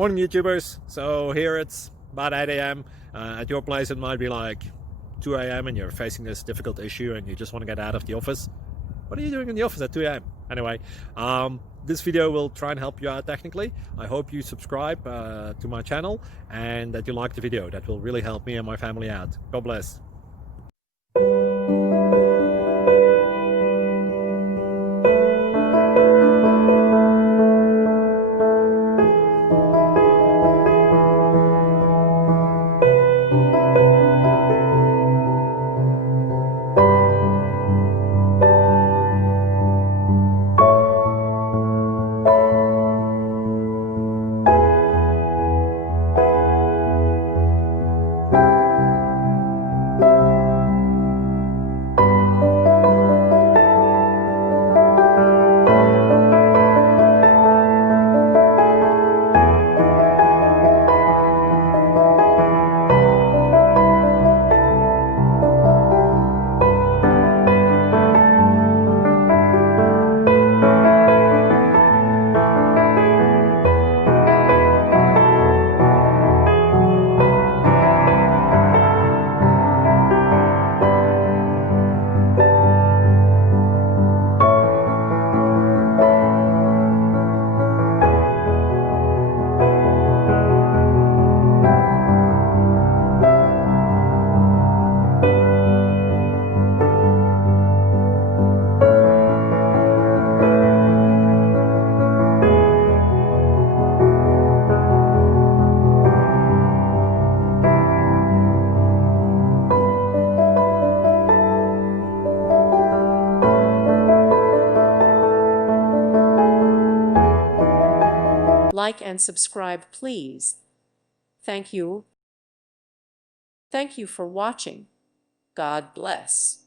Morning YouTubers. So here it's about 8 a.m. At your place it might be like 2 a.m. and you're facing this difficult issue and you just want to get out of the office. What are you doing in the office at 2 a.m.? Anyway, this video will try and help you out technically. I hope you subscribe to my channel and that you like the video. That will really help me and my family out. God bless. Like and subscribe, please. Thank you. Thank you for watching. God bless.